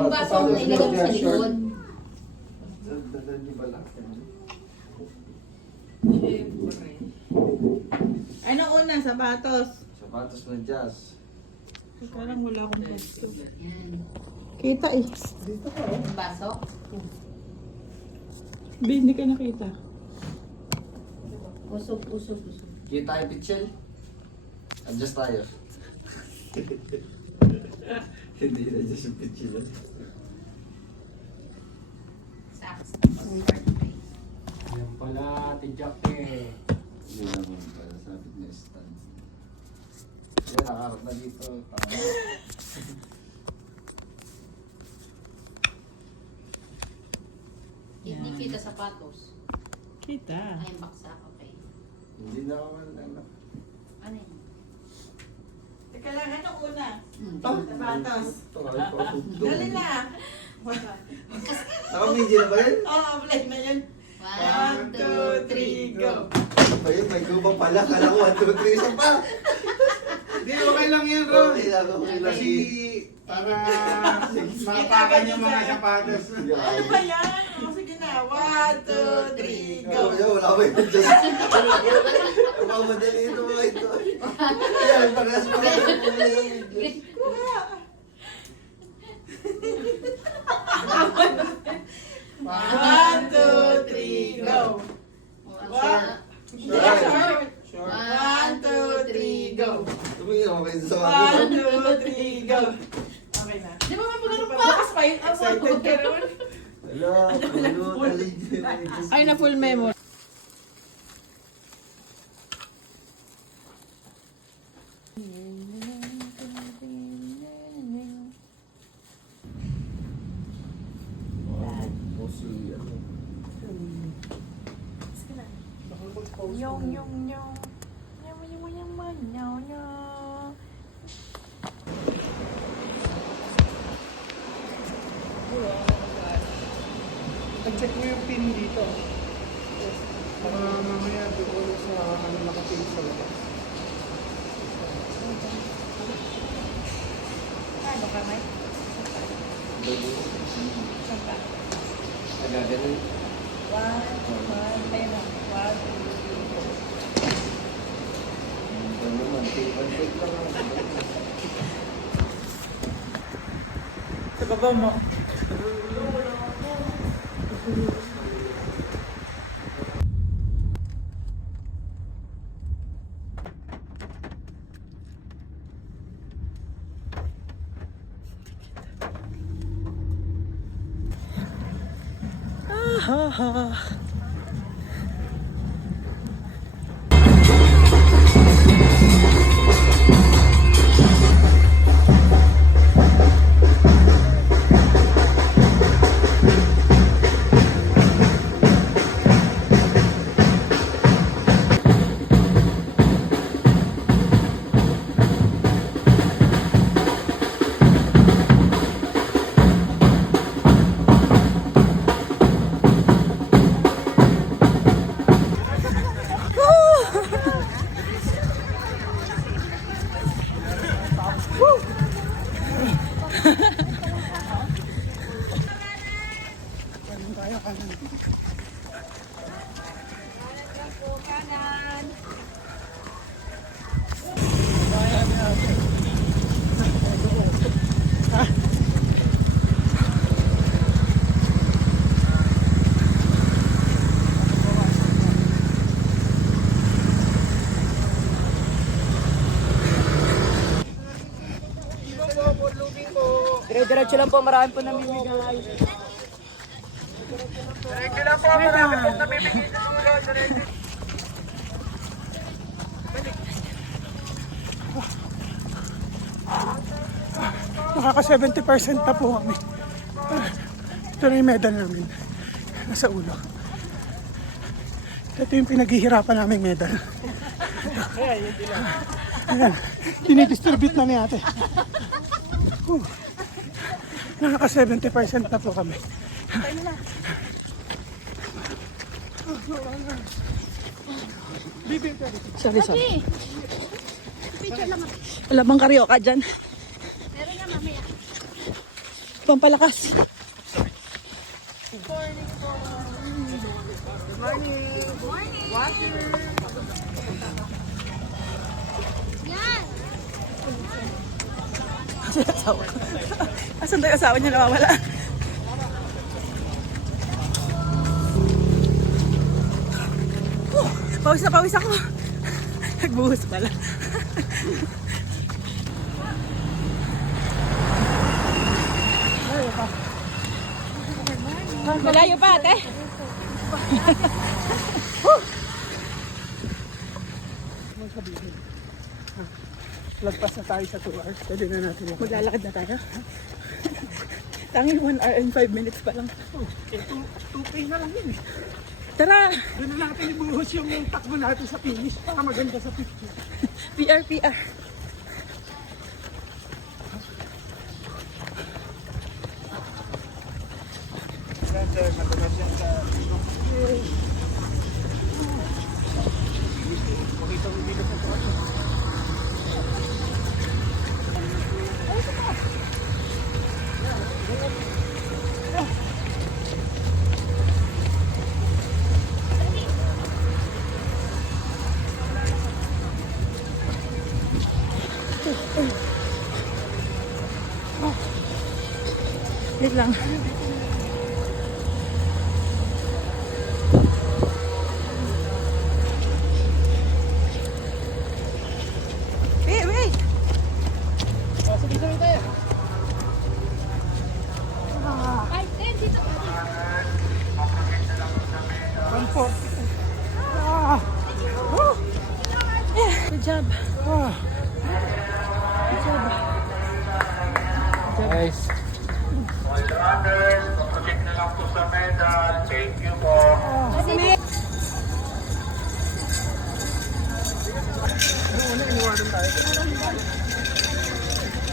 Yung baso na ilagay mo sa likod. Dadal niyo ba lang? Ano una? Sapatos. Sapatos ng jazz. Teka lang, wala akong baso. Yan. Kita eh. Yung baso. Hindi ka nakita. Usog, usog, usog. Kita tayo, Pichel? Adjust tayo. Hindi na adjust yung Pichel. Saks. Yan pala, tijak eh. Hindi naman pala, sabi niya stand. Yan, nakaharap na dito. Tama. Hindi kita sapatos. Kita. Ay, baksa. Okay. Hindi na ako ano. Ano yun? Teka lang, ano una? Sapatos. Dali na. Naka-media na ba yun? Oo, play na yun. 1, 2, 3, go! Ayun, may gubang pala. Kala ko 1, 2, 3, isa pa. Hindi, okay lang yan, Ron. Okay lang, okay lang. Kasi para mapakan yung mga sapatos. Ano ba yan? O, sige na. 1, 2, 3, go! Wala ko yung Diyos. Mamadali ito mga ito. Yan, parehas pa kayo. One, two, three, go! Short. 1, 2, 3, go! Tumingin ako kayo sa 1, 2, 3, go! Okay na. Di ba may magano pa? Bukas pa yun. Excited ka naman. Wala, tali. Ay, na full memory. Yung, yung, yung. Yung, yung, yung, yung, yung. Pag-check mo yung pin dito. Para mamaya doon sa ano nakapin sa labas. Ano ka, Mike? Saan pa? Nagagaling. 1, 1, ayun na. 1, 2, 3, 4. Ito naman, take lang ako. Sa baba mo. Dire-diretso lang po, marami po namimigay. Diretso lang po, marami po namimigay sa dulo. Diretso. Nakaka 70% na po kami. Ito na yung medal namin. Nasa ulo. Ito yung pinaghihirapan naming medal. Ayan. Dinidistribute na ni ate. Nakaka 70% na po kami. Sorry, sorry. Wala bang karyoka dyan? Meron na mamaya. pampalakas. Asan yung asawa ko? Asan tayo asawa niya nawawala? Pawis na pawis ako. Nagbuhos pala. Malayo pa ate. Lagpas na tayo sa 2 hours. Pwede na natin yan. Maglalakad na tayo. Tangin 1 hour and 5 minutes pa lang. 2K na lang yun eh. Tara! Doon na natin ibuhos yung takbo natin sa finish para maganda sa picture. PR, PR. Wait lang. Wait, wait! Ay, ten, dito. 140. Yeah, good job. Guys. All runners, pag-check na lang po sa medal. Thank you po.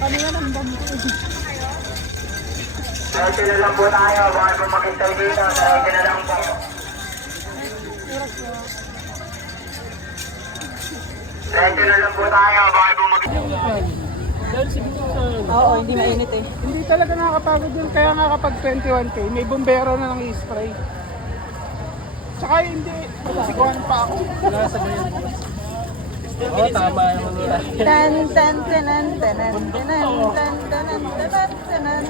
Ano yan ang bamboo? Diretso na lang po tayo. Baka po makintay dito. Diretso na lang po. Diretso na lang po tayo. Baka po makintay. Oo, hindi mainit eh. Hindi talaga nakakapagod yun. Kaya nga kapag 21K, may bombero na lang i-spray. Tsaka hindi, sikuhan pa ako. Oo, tama naman nila. Tan tan tanan tanan tanan tan tanan tanan tanan.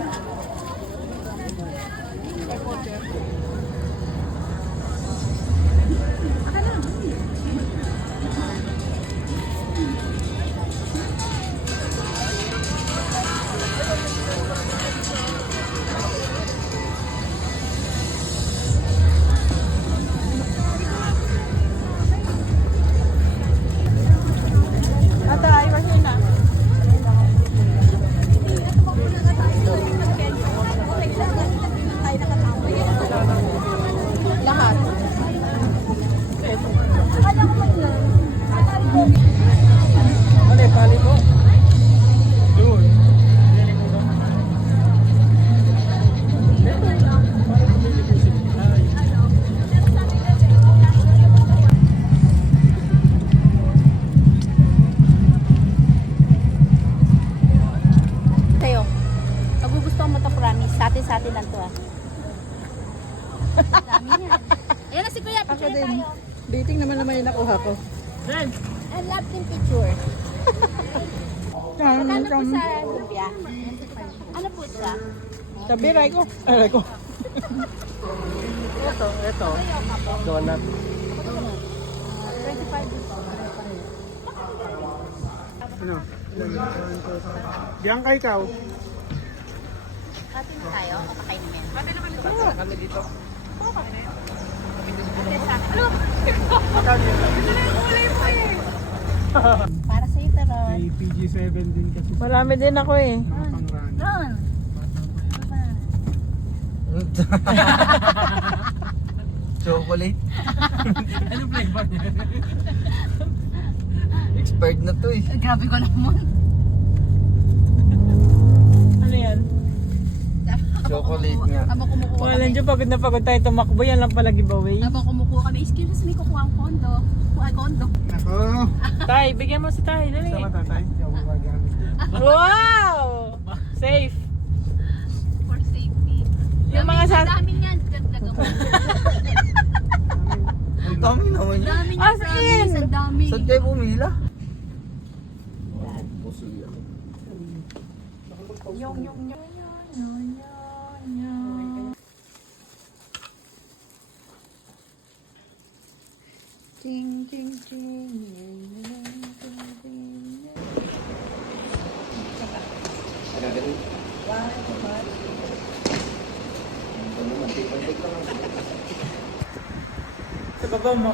Ate, ayos na. Lahat. Ano yung pali mo? Doon. Kayo. Magugustuhan mo to, promise. Sa atin lang to ah. Dami yan. Ayan na si Kuya, Ako picture din. tayo. Dating naman yung nakuha ko. I love team picture. Magkano po sa lumpia? Ano po siya? Sabi, Ray ko. Ay, Ray ko. Ito. Donut. 25 din po. Ano? Diyan ka ikaw. Atin tayo o kakain namin? Kami dito. Para sa'yo, Taron. May PG7 din kasi sa Marami din ako eh. pangrun. Ron. Chocolate. Ano flavor niya? Expired na to eh. Grabe ko naman. Ano yan? Chocolate nga. Habang kumukuha Wala kami. nandiyo, pagod na pagod tayo tumakbo. Yan lang pala giveaway. Habang kumukuha kami. Excuse me, kukuha ang kondo. Kuha ang kondo. Ako. Tay, bigyan mo si Tay. Dali. Sama tatay. Hindi ako gagamit. Wow! Safe. For Dami niyan. Dagdagan mo. Ang dami naman yun. Dami niyan, promise. Ang dami. Saan kayo pumila? Puso yan. Yung, yung, yung. Ting, ting, ting. Agad-agad. Ito naman, tik-tik lang ang Sa baba mo.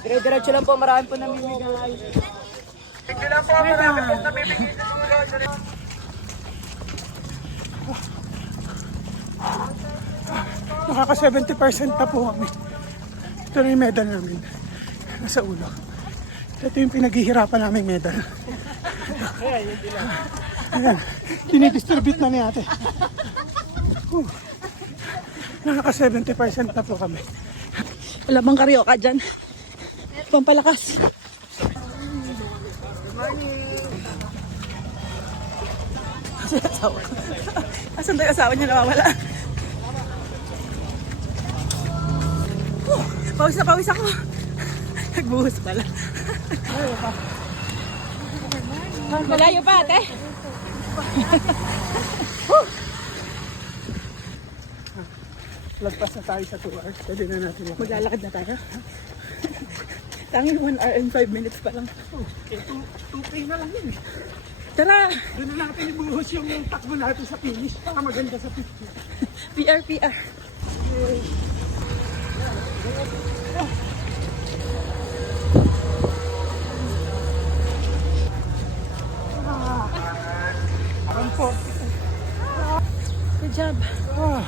Dire-diretso lang po, marami po namimigay. Sige lang po, marami pong namimigay sa siguro. Nakaka 70% na po kami. Ito na yung medal namin. Nasa ulo. Ito yung pinaghihirapan namin medal. Ayan. Dinidistribute na ni ate. Nakaka 70% na po kami. Wala bang karyoka dyan? Pampalakas. Asan tayo asawa niya nawawala? Pawis na pawis ako. Nagbuhos pala. Malayo pa ate. Lagpas na tayo sa 2 hours. Pwede na natin lang. Maglalakad na tayo. Tangin 1 hour and 5 minutes pa lang. 2K na lang yun. Tara! Doon na natin ibuhos yung takbo natin sa finish para maganda sa picture. PR, PR. Ano po? Good job. Ah,